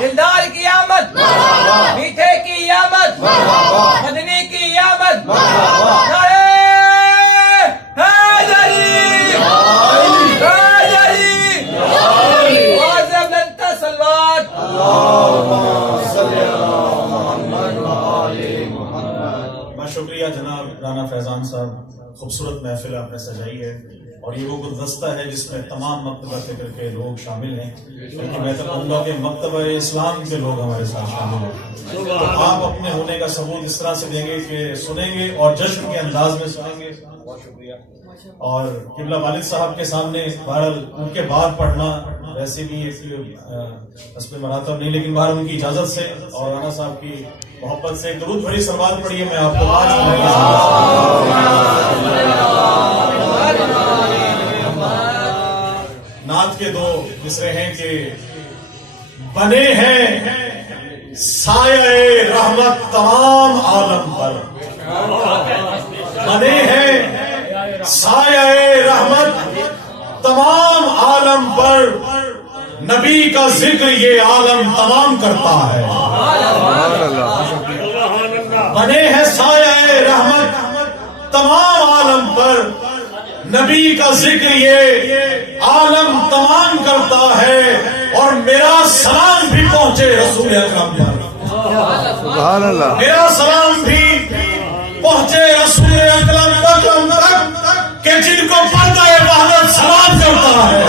دلدار کی آمد، میٹھے کی آمد، مدنی کی آمد، نعرہ حیدری، حیدری، واضح بلند صلوات۔ شکریہ جناب رانا فیضان صاحب، خوبصورت محفل آپ نے سجائی ہے، اور یہ وہ گلدستہ ہے جس میں تمام مکتبہ فکر کے لوگ شامل ہیں، بلکہ میں تو کہوں گا کہ مکتبہ اسلام کے لوگ ہمارے ساتھ شامل ہیں۔ تو آپ اپنے ہونے کا ثبوت اس طرح سے دیں گے کہ سنیں گے اور جشن کے انداز میں سنیں گے۔ بہت شکریہ۔ اور قبلہ والد صاحب کے سامنے بہرحال ان کے بعد پڑھنا ویسے بھی حسب مراتب نہیں، لیکن بہرحال ان کی اجازت سے اور رانا صاحب کی محبت سے درود بھری صلوات پڑھیے۔ میں آپ کو نعت کے دو مصرے ہیں کہ بنے ہیں سایہ رحمت تمام عالم پر، بنے ہیں سایہ رحمت تمام عالم پر، نبی کا ذکر یہ عالم تمام کرتا ہے۔ بنے ہیں سایہ رحمت تمام عالم پر، نبی کا ذکر یہ عالم تمام کرتا ہے، اور میرا سلام بھی پہنچے رسول اکرم پر، سبحان اللہ، میرا سلام بھی پہنچے رسول اکرم تک کہ جن کو پردہ وحدت سلام کرتا ہے۔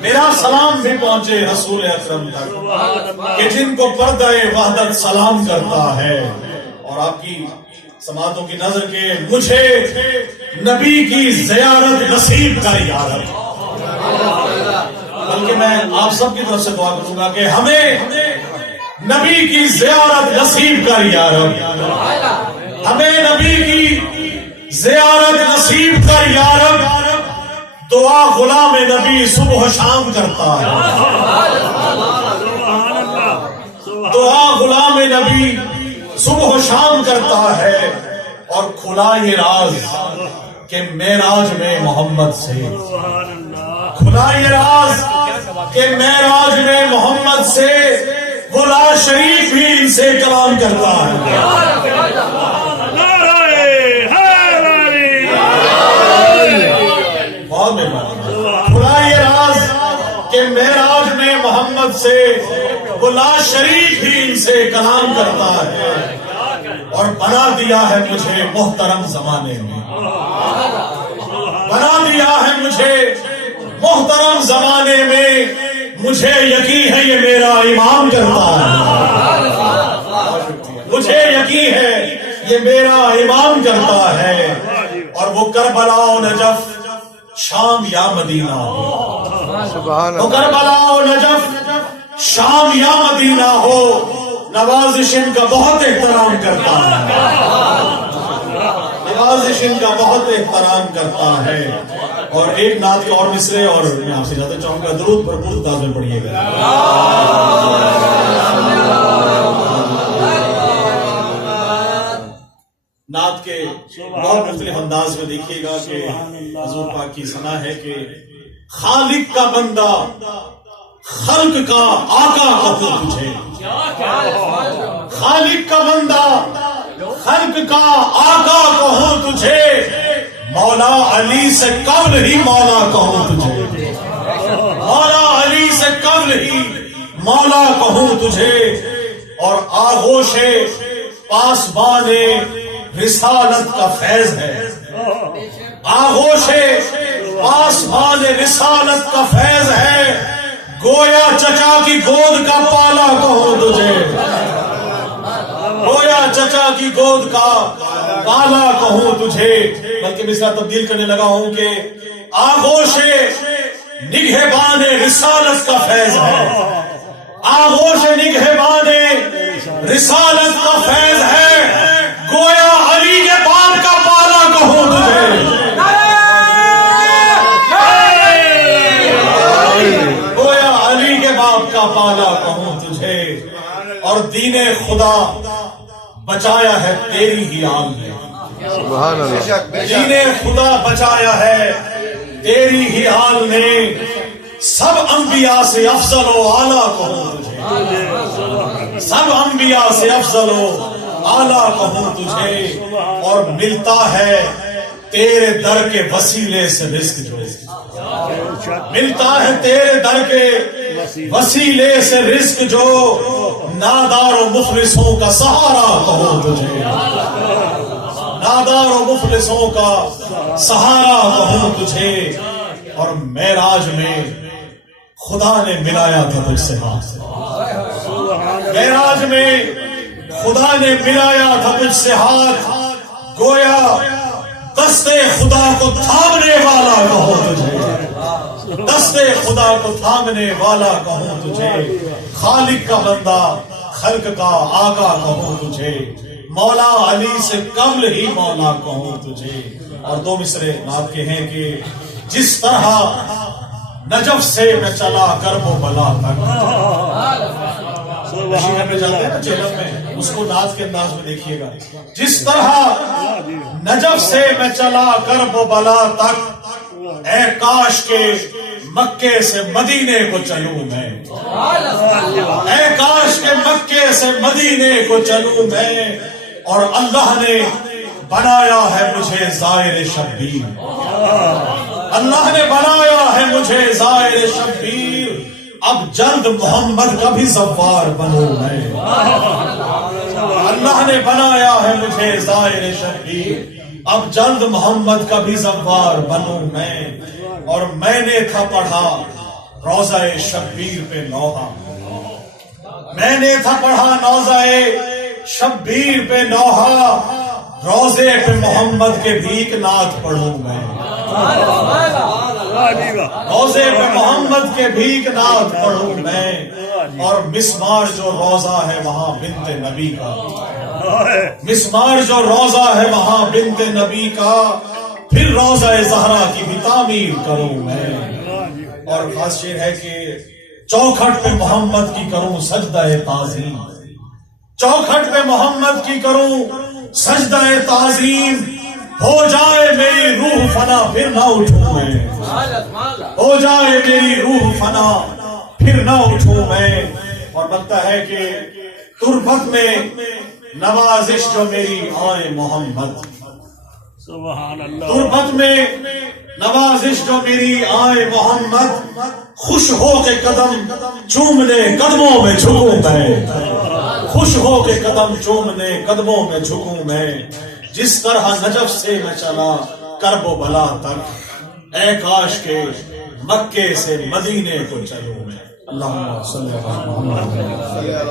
میرا سلام بھی پہنچے رسول اکرم تک کہ جن کو پردہ وحدت سلام کرتا ہے، اور آپ کی سماعتوں کی نظر کے مجھے نبی کی زیارت نصیب کر یا رب۔ بلکہ میں آپ سب کی طرف سے دعا کروں گا کہ ہمیں نبی کی زیارت نصیب کر یا رب، ہمیں نبی کی زیارت نصیب کر یا رب۔ دعا غلام نبی صبح و شام کرتا ہے، دعا غلام نبی صبح و شام کرتا ہے، اور کھلا یہ راز کہ معراج میں محمد سے، کھلا یہ راز کہ معراج میں محمد سے، غلا شریف بھی ان سے کلام کرتا ہے۔ بہت مہربانی۔ کھلا یہ راز کہ معراج میں محمد سے، غلا شریف بھی ان سے کلام کرتا ہے، اور بنا دیا ہے مجھے محترم زمانے میں، بنا دیا ہے مجھے محترم زمانے میں، مجھے یقین ہے یہ میرا امام کرتا ہے، مجھے یقین ہے یہ میرا امام کرتا ہے، اور وہ کربلا و نجف شام یا مدینہ ہو، وہ کربلا و نجف شام یا مدینہ ہو، نوازش ان کا بہت احترام کرتا ہے، نوازش ان کا بہت احترام کرتا ہے۔ اور ایک نعت کا اور مصرے، اور میں آپ سے جانا چاہوں گا، درود بھرپور انداز میں پڑھیے گا۔ نعت کے بہت مختلف انداز میں دیکھیے گا کہ حضور پاک کی ثنا ہے کہ خالق کا بندہ خلق کا آقا کہوں تجھے، خالق کا بندہ خلق کا آقا کہوں تجھے، مولا علی سے قبل ہی مولا کہوں تجھے، مولا علی سے قبل ہی مولا کہوں تجھے، اور آغوش پاسبان رسالت کا فیض ہے، آغوش پاسبان رسالت کا فیض ہے، گویا چچا کی گود کا پالا کہوں تجھے، گویا چچا کی گود کا پالا کہوں تجھے۔ بلکہ مثلا تبدیل کرنے لگا ہوں کہ آغوش نگہبان رسالت کا فیض ہے، آغوش نگہبان رسالت کا فیض ہے، گویا علی کے باپ کا پالا کہوں تجھے، گویا علی کے باپ کا پالا کہوں تجھے، اور دین خدا بچایا ہے تیری ہی آن میں، سبحان اللہ جنہیں خدا بچایا ہے تیری ہی حال نے، سب انبیاء سے افضل و اعلیٰ کہوں تجھے، سب انبیاء سے افضل و اعلیٰ کہوں تجھے، اور ملتا ہے تیرے در کے وسیلے سے رزق جو، ملتا ہے تیرے در کے وسیلے سے رزق جو، نادار و مفلسوں کا سہارا کہوں تجھے، نادار و مفلسوں کا سہارا کہوں تجھے، اور معراج میں خدا نے ملایا تھا تجھ سے ہاتھ، معراج میں خدا نے ملایا تھا تجھ سے ہاتھ، گویا دستے خدا کو تھامنے والا کہوں تجھے، دستے خدا کو تھامنے والا کہوں تجھے، خالق کا بندہ خلق کا آقا کہوں تجھے، مولا علی سے قبل ہی مولا کہوں تجھے۔ اور دو مصرے نعت کے ہیں کہ جس طرح نجف سے میں چلا کرب و بلا تک، شہر میں جاتے ہیں نا جہلم میں، اس کو نعت کے انداز میں دیکھیے گا، جس طرح نجف سے میں چلا کرب و بلا تک، اے کاش کے مکے سے مدینے کو چلوں میں، اے کاش کے مکے سے مدینے کو چلوں میں، اور اللہ نے بنایا ہے مجھے زائر شبیر، اللہ نے بنایا ہے مجھے زائر شبیر، اب جلد محمد کا بھی زوار بنوں میں، اللہ نے بنایا ہے مجھے زائر شبیر، اب جلد محمد کا بھی زوار بنوں میں، اور میں نے تھا پڑھا روضہ شبیر پہ نوحہ، میں نے تھا پڑھا روضہ شبیر پہ نوحہ، روضے پہ محمد کے بھیک نعت پڑھوں میں، روضے پہ محمد کے بھیک نعت پڑھوں میں، اور مسمار جو روضہ ہے وہاں بنت نبی کا، مسمار جو روضہ ہے وہاں بنت نبی کا، پھر روضہ زہرا کی بھی تعمیر کروں میں، اور خاص شعر ہے کہ چوکھٹ پہ محمد کی کروں سجدہ تعظیم، چوکھٹ پہ محمد کی کروں سجدہ تعظیم، ہو جائے میری روح فنا پھر نہ اٹھوں میں، ہو جائے میری روح فنا پھر نہ اٹھوں میں، اور بنتا ہے کہ تربت میں نوازش جو میری آئے محمد، تربت میں نوازش جو میری آئے محمد، خوش ہو کے قدم چومنے قدموں میں جھکوں میں، خوش ہو کے قدم چومنے قدموں میں جھکوں میں، جس طرح نجف سے میں چلا کرب و بلا تک، اے کاش کے مکے سے مدینے کو چلوں میں۔ اللہم صلی اللہ علیہ وسلم۔